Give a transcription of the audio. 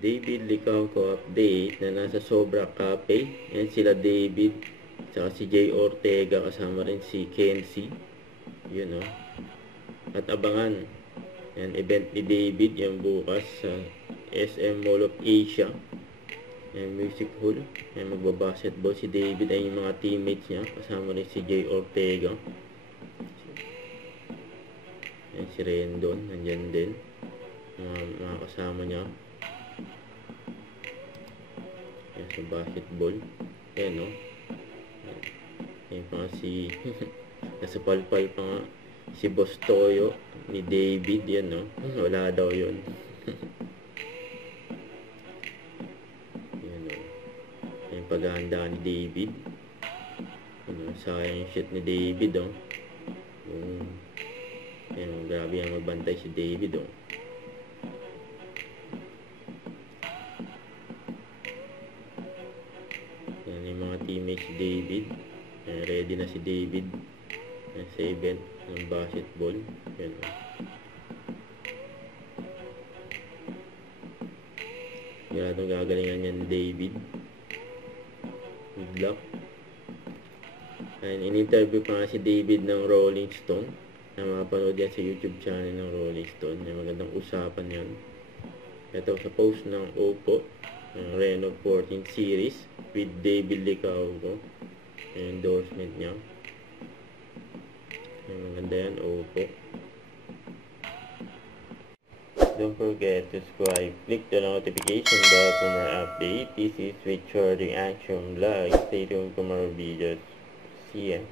David Licauco update na nasa Sobra Cafe. Yan sila David, saka si Jay Ortega, kasama rin si Kenzie. Yun o. At abangan. Yan, event ni David yung bukas sa SM Mall of Asia. Yan, Music Hall. Yan, magbabasketball si David ay yung mga teammates niya. Kasama rin si Jay Ortega. Yan, si Rendon, nandyan din. Mga kasama niya. Yan, sa basketball. Yan, no? Yan pa si nasa palpal pa nga si Boss Toyo ni David. Yan, no? Wala daw yun. Yan, no? Yan, paghahanda ni David. Yan, no? Sayang yung shit ni David, oh. Yan, grabe yan magbantay si David, oh. Yan yung mga teammates si David. Yan, ready na si David. Yan, sa event ng basketball. Yan, oh. Yan, gagalingan yan ni David. Good luck. Yan, in-interview pa nga si David ng Rolling Stone. Na mapanood yan sa YouTube channel ng Rolling Stone. Yan, magandang usapan yan. Ito sa post ng Oppo, ng Reno 14 series with David Licauco. Yung endorsement niya. Yan, maganda yan, Oppo. Don't forget to subscribe. Click the notification bell for more updates. This is Switch Charging Action Vlog. Stay tuned for more videos. See ya.